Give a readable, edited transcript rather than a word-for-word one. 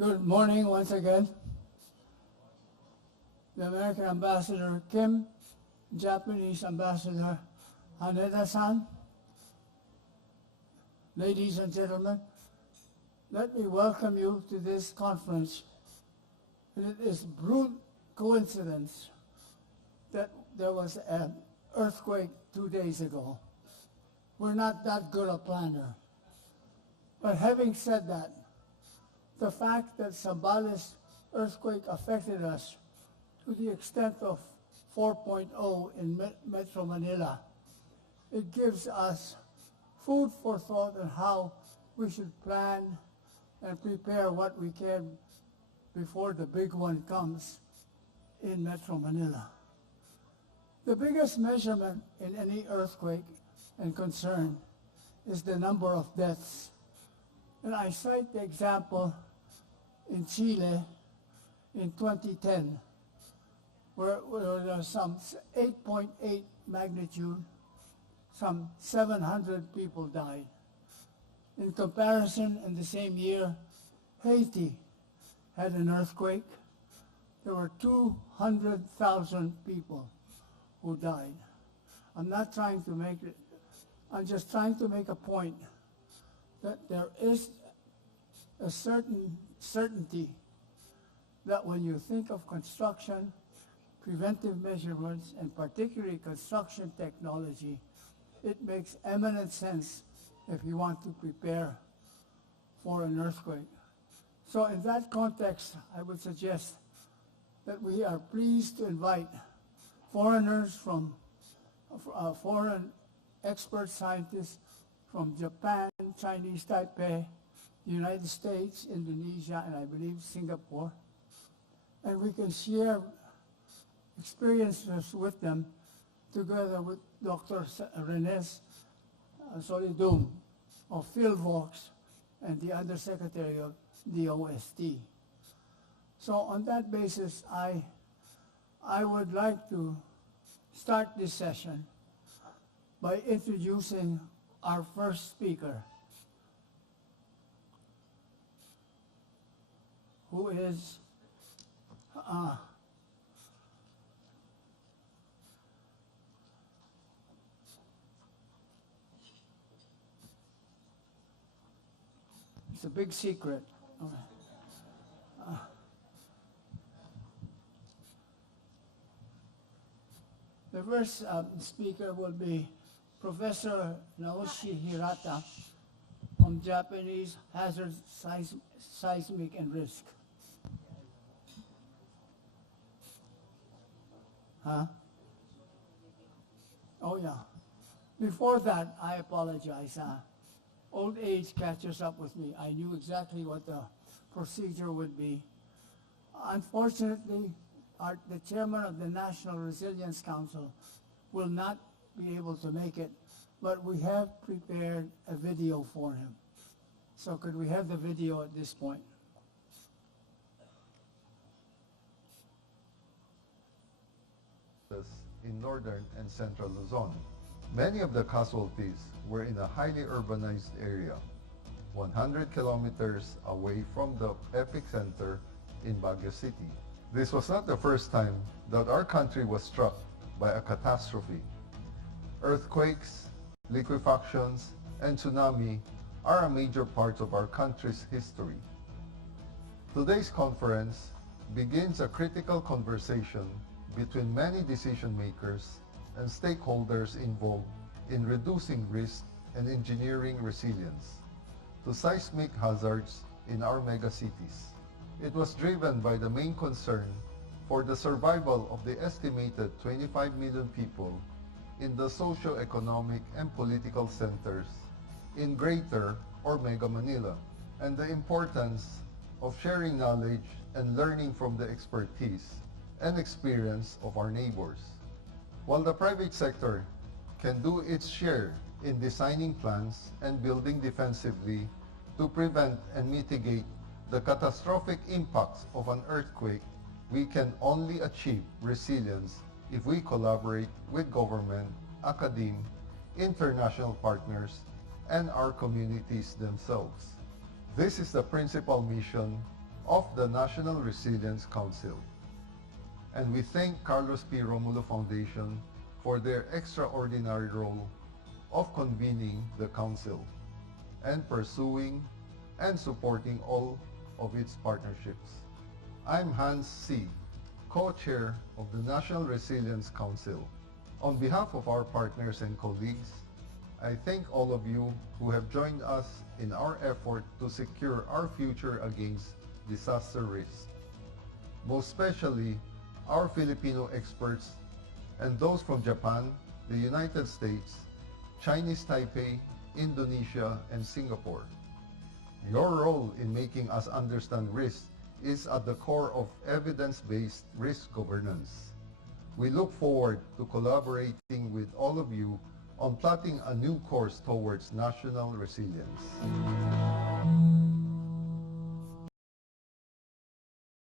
Good morning once again. The American Ambassador Kim, Japanese Ambassador Haneda-san, ladies and gentlemen, let me welcome you to this conference. It is brute coincidence that there was an earthquake 2 days ago. We're not that good a planner. But having said that, the fact that Zambales earthquake affected us to the extent of 4.0 in Metro Manila, it gives us food for thought on how we should plan and prepare what we can before the big one comes in Metro Manila. The biggest measurement in any earthquake and concern is the number of deaths. And I cite the example in Chile in 2010, where there was some 8.8 magnitude, some 700 people died. In comparison, in the same year, Haiti had an earthquake. There were 200,000 people who died. I'm not trying to make it, I'm just trying to make a point that there is a certain certainty that when you think of construction, preventive measurements, and particularly construction technology, it makes eminent sense if you want to prepare for an earthquake. So in that context, I would suggest that we are pleased to invite foreigners from foreign expert scientists from Japan, Chinese Taipei, the United States, Indonesia, and I believe Singapore. And we can share experiences with them together with Dr. Renes Solidum of PhilVox and the Undersecretary of DOST. So on that basis, I would like to start this session by introducing our first speaker, who is it's a big secret. The first speaker will be Professor Naoshi Hirata from Japanese Hazard Seismic and Risk. Huh? Oh yeah. Before that, I apologize. Old age catches up with me. I knew exactly what the procedure would be. Unfortunately, the chairman of the National Resilience Council will not be able to make it, but we have prepared a video for him. So could we have the video at this point? In northern and central Luzon. Many of the casualties were in a highly urbanized area, 100 kilometers away from the epicenter in Baguio City. This was not the first time that our country was struck by a catastrophe. Earthquakes, liquefactions, and tsunami are a major part of our country's history. Today's conference begins a critical conversation between many decision makers and stakeholders involved in reducing risk and engineering resilience to seismic hazards in our megacities. It was driven by the main concern for the survival of the estimated 25 million people in the socio-economic and political centers in Greater or Mega Manila, and the importance of sharing knowledge and learning from the expertise and experience of our neighbors. While the private sector can do its share in designing plans and building defensively to prevent and mitigate the catastrophic impacts of an earthquake, we can only achieve resilience if we collaborate with government, academe, international partners, and our communities themselves. This is the principal mission of the National Resilience Council. And we thank Carlos P. Romulo Foundation for their extraordinary role of convening the Council and pursuing and supporting all of its partnerships. I'm Hans C., co-chair of the National Resilience Council. On behalf of our partners and colleagues, I thank all of you who have joined us in our effort to secure our future against disaster risk. Most especially, our Filipino experts and those from Japan, the United States, Chinese Taipei, Indonesia, and Singapore. Your role in making us understand risk is at the core of evidence-based risk governance. We look forward to collaborating with all of you on plotting a new course towards national resilience.